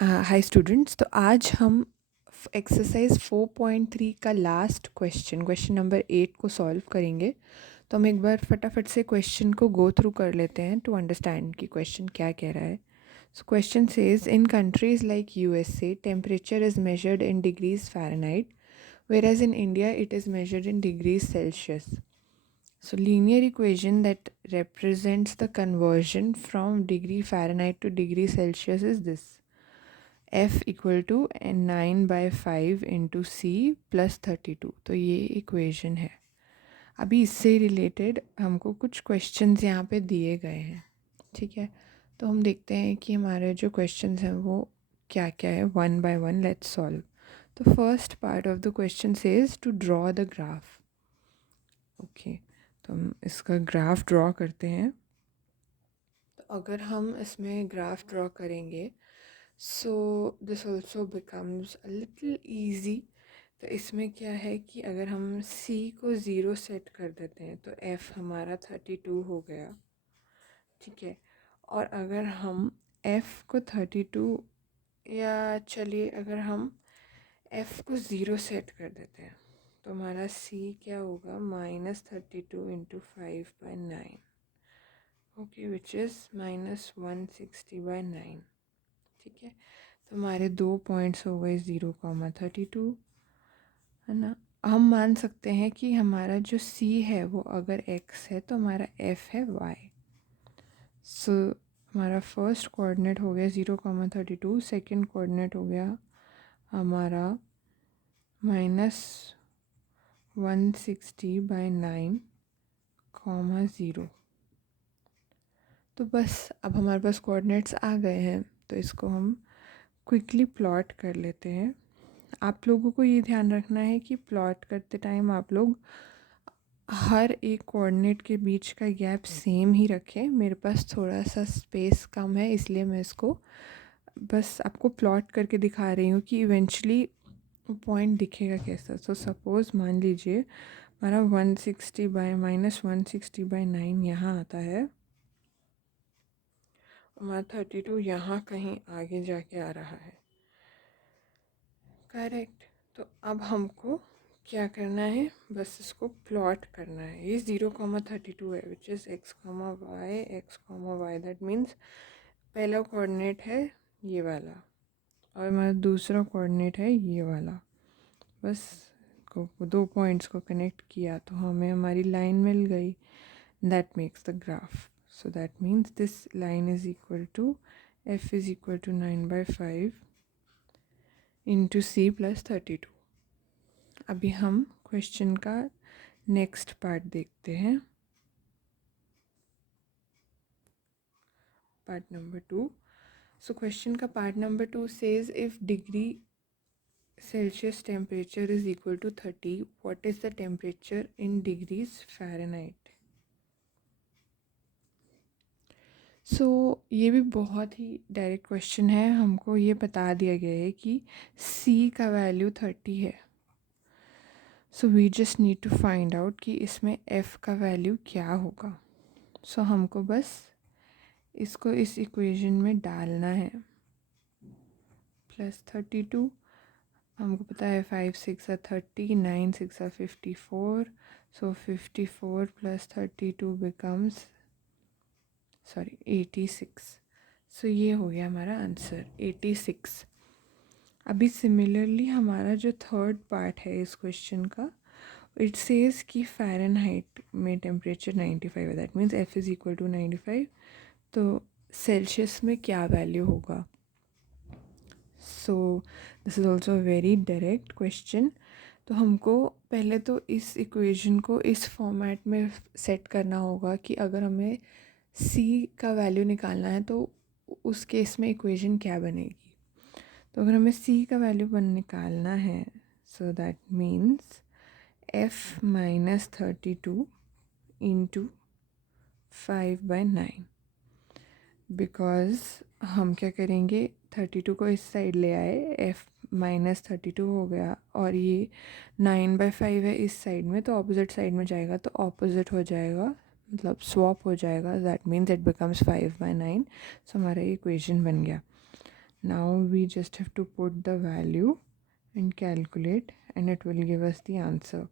Hi students, तो आज हम एक्सरसाइज 4.3 का लास्ट क्वेश्चन नंबर 8 को सॉल्व करेंगे। तो हम एक बार फटाफट से क्वेश्चन को गो थ्रू कर लेते हैं टू अंडरस्टैंड कि क्वेश्चन क्या कह रहा है। So question says in countries like USA temperature is measured in degrees Fahrenheit whereas in India it is measured in degrees Celsius. So linear equation that represents the conversion from degree Fahrenheit to degree Celsius is this: F equal to 9/5 into C plus 32। तो ये equation है। अभी इससे related हमको कुछ questions यहाँ पे दिए गए हैं, ठीक है। तो हम देखते हैं कि हमारे जो क्वेश्चंस हैं वो क्या क्या है। One by one let's solve. तो first part of the question says to draw the graph. Okay, तो हम इसका ग्राफ ड्रॉ करते हैं। तो अगर हम इसमें ग्राफ ड्रॉ करेंगे so this also becomes a little easy. तो इसमें क्या है कि अगर हम c को 0 सेट कर देते हैं तो f हमारा 32 हो गया, ठीक है। और अगर हम f को 32, या चलिए अगर हम f को 0 सेट कर देते हैं तो हमारा c क्या होगा, -32 इंटू 5/9, ओके, विच इज़ -160/9, ठीक है। तो हमारे 2 पॉइंट्स हो गए 0, 32, है ना। हम मान सकते हैं कि हमारा जो c है वो अगर x है तो हमारा f है y। सो हमारा फर्स्ट कोऑर्डिनेट हो गया 0, 32, सेकेंड कोऑर्डिनेट हो गया हमारा -160/9, 0। तो बस अब हमारे पास कोऑर्डिनेट्स आ गए हैं, तो इसको हम क्विकली प्लॉट कर लेते हैं। आप लोगों को ये ध्यान रखना है कि प्लॉट करते टाइम आप लोग हर एक कोऑर्डिनेट के बीच का गैप सेम ही रखें। मेरे पास थोड़ा सा स्पेस कम है, इसलिए मैं इसको बस आपको प्लॉट करके दिखा रही हूँ कि इवेंचुअली पॉइंट दिखेगा कैसा। तो सपोज़ मान लीजिए हमारा 160/-160/9 यहाँ आता है, हमारा 32 यहाँ कहीं आगे जाके आ रहा है, करेक्ट। तो अब हमको क्या करना है, बस इसको प्लॉट करना है। ये 0, 32 है which is x, y, that means पहला कोऑर्डिनेट है ये वाला और हमारा दूसरा कोऑर्डिनेट है ये वाला। बस को दो पॉइंट्स को कनेक्ट किया तो हमें हमारी लाइन मिल गई, that makes the graph. So that means this line is equal to f is equal to 9/5 into C plus 32। अभी हम क्वेश्चन का नेक्स्ट पार्ट देखते हैं, पार्ट नंबर 2। सो क्वेश्चन का part number 2 says if degree Celsius temperature is equal to 30, what is the temperature in degrees Fahrenheit? सो ये भी बहुत ही डायरेक्ट क्वेश्चन है। हमको ये बता दिया गया है कि c का वैल्यू 30 है। So we just need to find out कि इसमें f का वैल्यू क्या होगा। सो हमको बस इसको इस इक्वेशन में डालना है। +32, हमको पता है 5 6 30, 9 6 54, सो 54 + 32 बिकम्स 86। सो ये हो गया हमारा आंसर 86। अभी सिमिलरली हमारा जो थर्ड पार्ट है इस क्वेश्चन का, इट सेज कि फ़ारेनहाइट में टेम्परेचर 95 है, that means f is equal to 95। तो सेल्सियस में क्या वैल्यू होगा। So this is also very direct question. तो हमको पहले तो इस इक्वेशन को इस फॉर्मेट में सेट करना होगा कि अगर हमें c का वैल्यू निकालना है तो उस केस में इक्वेशन क्या बनेगी। तो अगर हमें c का वैल्यू निकालना है, सो that means f -32 into 5/9, because हम क्या करेंगे, 32 को इस साइड ले आए, f -32 हो गया और ये 9/5 है इस साइड में, तो ऑपोजिट साइड में जाएगा तो ऑपोजिट हो जाएगा, मतलब स्वॉप हो जाएगा, दैट मीन्स इट बिकम्स 5/9। सो हमारा ये इक्वेशन बन गया। Now we just have to put the value and calculate, and it will give us the answer.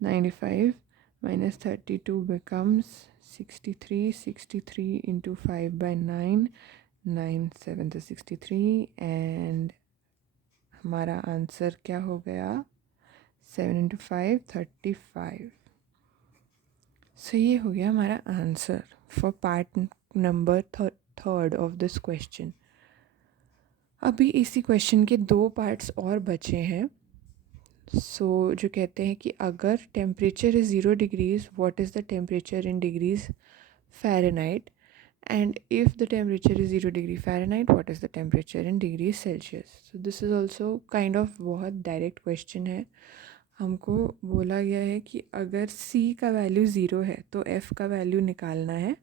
95 minus 32 becomes 63. 63 into 5 by 9, 9 7 to 63, and हमारा आंसर क्या हो गया? 7 into 5 35. सो ये हो गया हमारा answer for part number third of this question. अभी इसी क्वेश्चन के 2 पार्ट्स और बचे हैं. सो जो कहते हैं कि अगर temperature is 0 degrees, what is the temperature in degrees Fahrenheit, and if the temperature is 0 degree Fahrenheit, what is the temperature in degrees Celsius? So this is also kind of बहुत direct question है. हमको बोला गया है कि अगर C का value 0 है तो F का वैल्यू निकालना है,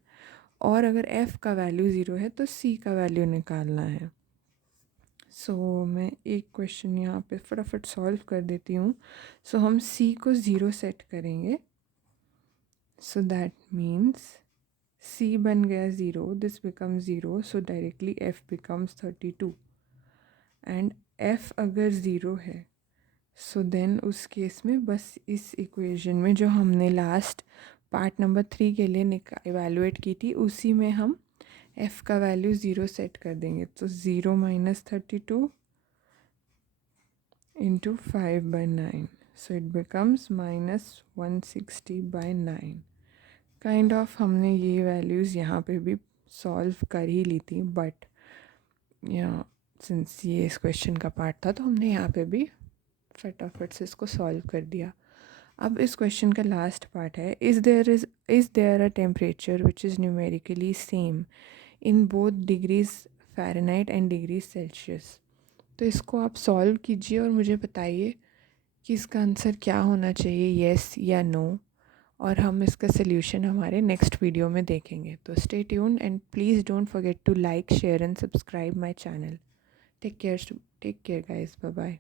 और अगर F का वैल्यू 0 है तो C का वैल्यू निकालना है. सो मैं एक क्वेश्चन यहाँ पे फटाफट सॉल्व कर देती हूँ. सो हम C को 0 सेट करेंगे. सो दैट मीन्स C बन गया 0, this becomes 0, so directly F becomes 32. And F अगर 0 है सो देन उस केस में बस इस इक्वेशन में जो हमने लास्ट पार्ट नंबर 3 के लिए इवैल्यूएट की थी उसी में हम F का वैल्यू 0 सेट कर देंगे. तो 0 minus 32 into 5 by 9, so it becomes minus 160 by 9. Kind of हमने ये वैल्यूज़ यहाँ पे भी सॉल्व कर ही ली थी, बट यहाँ सिंस ये इस क्वेश्चन का पार्ट था तो हमने यहाँ पे भी फटाफट से इसको सॉल्व कर दिया. अब इस क्वेश्चन का लास्ट पार्ट है, is there a temperature which is numerically same in both degrees Fahrenheit and degrees Celsius. तो इसको आप सॉल्व कीजिए और मुझे बताइए कि इसका आंसर क्या होना चाहिए, येस या नो. और हम इसका सल्यूशन हमारे नेक्स्ट वीडियो में देखेंगे. तो stay tuned and please don't forget to like, share and subscribe my channel. Take care guys. Bye bye.